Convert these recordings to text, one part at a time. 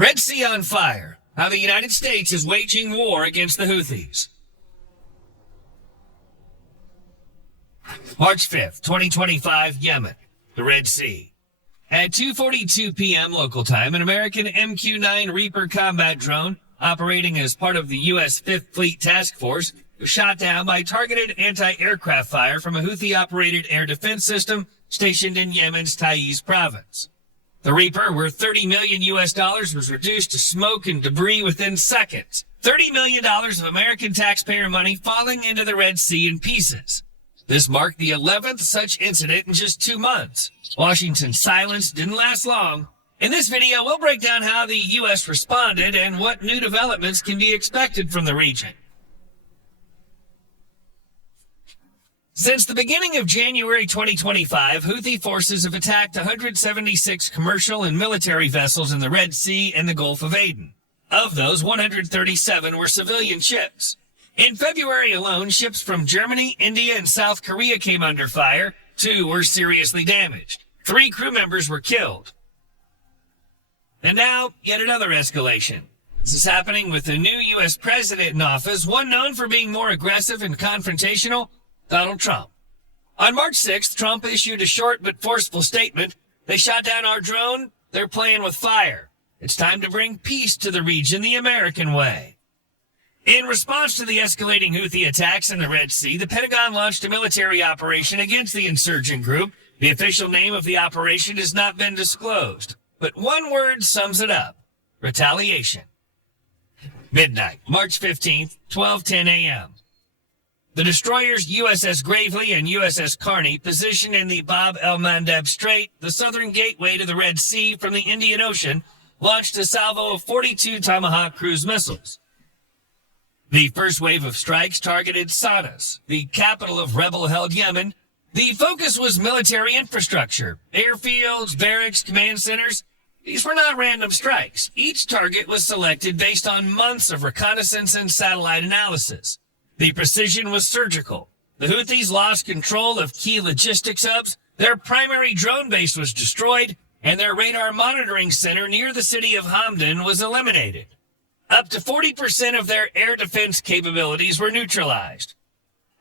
Red Sea on fire. How the United States is waging war against the Houthis. March 5th, 2025, Yemen, the Red Sea. At 2:42 p.m. local time, an American MQ-9 Reaper combat drone, operating as part of the U.S. 5th Fleet Task Force, was shot down by targeted anti-aircraft fire from a Houthi-operated air defense system stationed in Yemen's Taiz province. The Reaper, worth $30 million was reduced to smoke and debris within seconds. $30 million of American taxpayer money falling into the Red Sea in pieces. This marked the 11th such incident in just 2 months. Washington's silence didn't last long. In this video, we'll break down how the U.S. responded and what new developments can be expected from the region. Since the beginning of January 2025, Houthi forces have attacked 176 commercial and military vessels in the Red Sea and the Gulf of Aden. Of those, 137 were civilian ships. In February alone, ships from Germany, India, and South Korea came under fire. 2 were seriously damaged. 3 crew members were killed. And now, yet another escalation. This is happening with the new U.S. president in office, one known for being more aggressive and confrontational, Donald Trump. On March 6th, Trump issued a short but forceful statement. They shot down our drone. They're playing with fire. It's time to bring peace to the region the American way. In response to the escalating Houthi attacks in the Red Sea, the Pentagon launched a military operation against the insurgent group. The official name of the operation has not been disclosed, but one word sums it up: retaliation. Midnight, March 15th, 12:10 a.m. The destroyers USS Gravely and USS Carney, positioned in the Bab el-Mandeb Strait, the southern gateway to the Red Sea from the Indian Ocean, launched a salvo of 42 Tomahawk cruise missiles. The first wave of strikes targeted Sana'a, the capital of rebel-held Yemen. The focus was military infrastructure, airfields, barracks, command centers. These were not random strikes. Each target was selected based on months of reconnaissance and satellite analysis. The precision was surgical. The Houthis lost control of key logistics hubs, their primary drone base was destroyed, and their radar monitoring center near the city of Hamdan was eliminated. Up to 40% of their air defense capabilities were neutralized.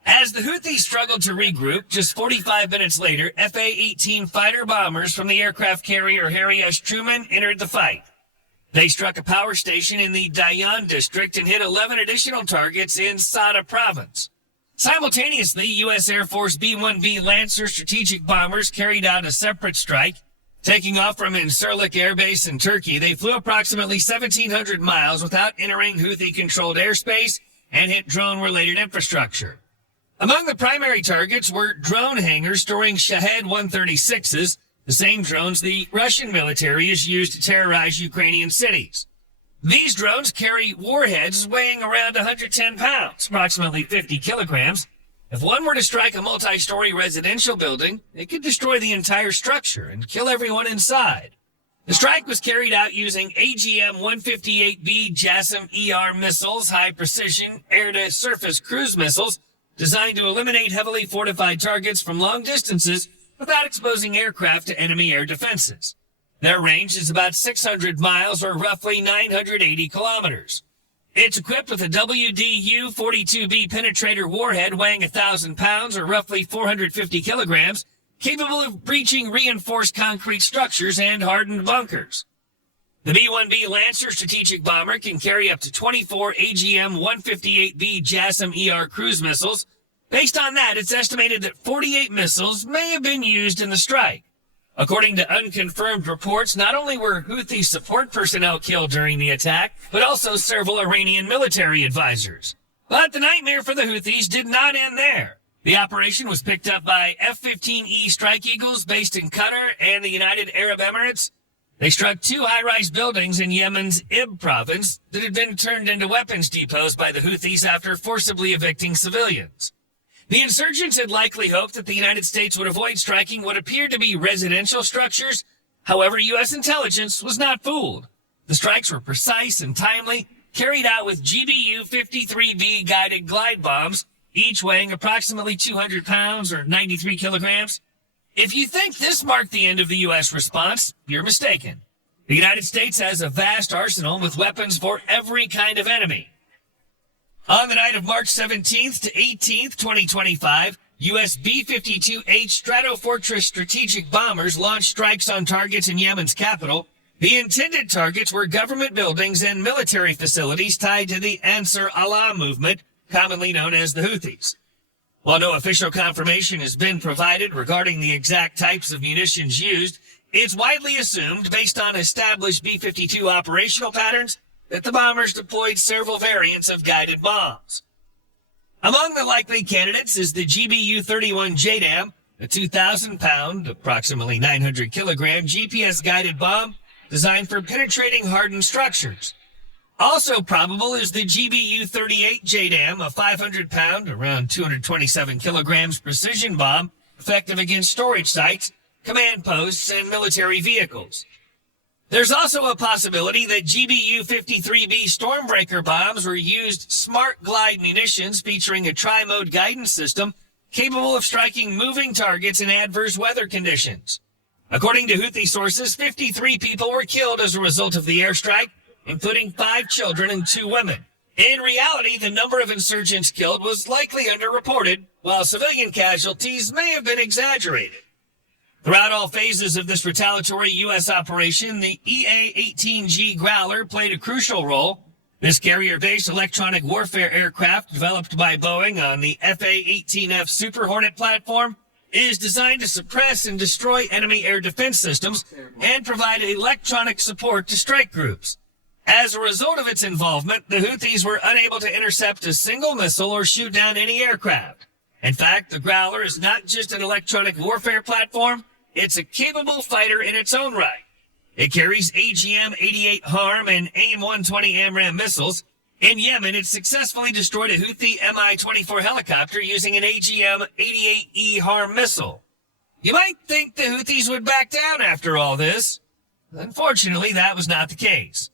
As the Houthis struggled to regroup, just 45 minutes later, FA-18 fighter bombers from the aircraft carrier Harry S. Truman entered the fight. They struck a power station in the Dayan district and hit 11 additional targets in Sana'a province. Simultaneously, U.S. Air Force B-1B Lancer strategic bombers carried out a separate strike. Taking off from Incirlik Air Base in Turkey, they flew approximately 1,700 miles without entering Houthi-controlled airspace and hit drone-related infrastructure. Among the primary targets were drone hangars storing Shahed 136s, the same drones the Russian military has used to terrorize Ukrainian cities. These drones carry warheads weighing around 110 pounds, approximately 50 kilograms. If one were to strike a multi-story residential building, it could destroy the entire structure and kill everyone inside. The strike was carried out using AGM-158B JASSM-ER missiles, high-precision air-to-surface cruise missiles, designed to eliminate heavily fortified targets from long distances without exposing aircraft to enemy air defenses. Their range is about 600 miles, or roughly 980 kilometers. It's equipped with a WDU-42B penetrator warhead weighing 1,000 pounds, or roughly 450 kilograms, capable of breaching reinforced concrete structures and hardened bunkers. The B-1B Lancer strategic bomber can carry up to 24 AGM-158B JASSM-ER cruise missiles. Based on that, it's estimated that 48 missiles may have been used in the strike. According to unconfirmed reports, not only were Houthi support personnel killed during the attack, but also several Iranian military advisors. But the nightmare for the Houthis did not end there. The operation was picked up by F-15E Strike Eagles based in Qatar and the United Arab Emirates. They struck 2 high-rise buildings in Yemen's Ib province that had been turned into weapons depots by the Houthis after forcibly evicting civilians. The insurgents had likely hoped that the United States would avoid striking what appeared to be residential structures. However, U.S. intelligence was not fooled. The strikes were precise and timely, carried out with GBU-53B guided glide bombs, each weighing approximately 200 pounds or 93 kilograms. If you think this marked the end of the U.S. response, you're mistaken. The United States has a vast arsenal with weapons for every kind of enemy. On the night of March 17th to 18th, 2025, U.S. B-52H Stratofortress strategic bombers launched strikes on targets in Yemen's capital. The intended targets were government buildings and military facilities tied to the Ansar Allah movement, commonly known as the Houthis. While no official confirmation has been provided regarding the exact types of munitions used, it's widely assumed, based on established B-52 operational patterns, that the bombers deployed several variants of guided bombs. Among the likely candidates is the GBU-31 JDAM, a 2,000-pound, approximately 900-kilogram GPS-guided bomb designed for penetrating hardened structures. Also probable is the GBU-38 JDAM, a 500-pound, around 227 kilograms precision bomb, effective against storage sites, command posts, and military vehicles. There's also a possibility that GBU-53B Stormbreaker bombs were used smart glide munitions featuring a tri-mode guidance system capable of striking moving targets in adverse weather conditions. According to Houthi sources, 53 people were killed as a result of the airstrike, including 5 children and 2 women. In reality, the number of insurgents killed was likely underreported, while civilian casualties may have been exaggerated. Throughout all phases of this retaliatory U.S. operation, the EA-18G Growler played a crucial role. This carrier-based electronic warfare aircraft, developed by Boeing on the FA-18F Super Hornet platform, is designed to suppress and destroy enemy air defense systems and provide electronic support to strike groups. As a result of its involvement, the Houthis were unable to intercept a single missile or shoot down any aircraft. In fact, the Growler is not just an electronic warfare platform, it's a capable fighter in its own right. It carries AGM-88 HARM and AIM-120 AMRAAM missiles. In Yemen, it successfully destroyed a Houthi Mi-24 helicopter using an AGM-88E HARM missile. You might think the Houthis would back down after all this. Unfortunately, that was not the case.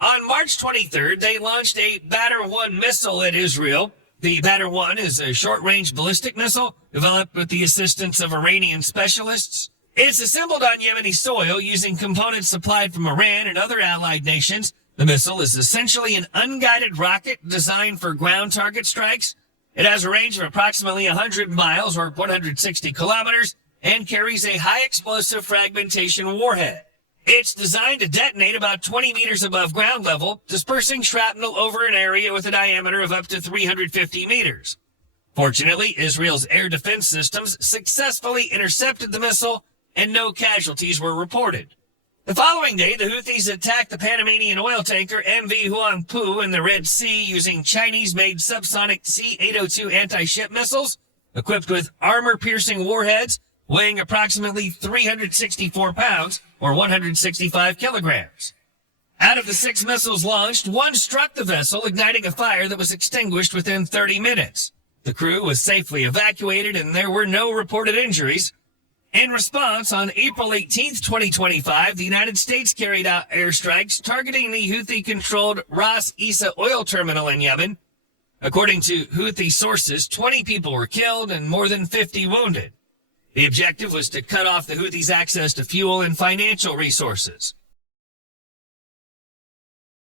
On March 23rd, they launched a Badr-1 missile at Israel. The Badr-1 is a short-range ballistic missile developed with the assistance of Iranian specialists. It's assembled on Yemeni soil using components supplied from Iran and other allied nations. The missile is essentially an unguided rocket designed for ground target strikes. It has a range of approximately 100 miles or 160 kilometers and carries a high-explosive fragmentation warhead. It's designed to detonate about 20 meters above ground level, dispersing shrapnel over an area with a diameter of up to 350 meters. Fortunately, Israel's air defense systems successfully intercepted the missile, and no casualties were reported. The following day, the Houthis attacked the Panamanian oil tanker MV Huangpu in the Red Sea using Chinese-made subsonic C-802 anti-ship missiles equipped with armor-piercing warheads weighing approximately 364 pounds or 165 kilograms. Out of the 6 missiles launched, 1 struck the vessel, igniting a fire that was extinguished within 30 minutes. The crew was safely evacuated and there were no reported injuries. In response, on April 18, 2025, the United States carried out airstrikes targeting the Houthi-controlled Ras Isa oil terminal in Yemen. According to Houthi sources, 20 people were killed and more than 50 wounded. The objective was to cut off the Houthis' access to fuel and financial resources.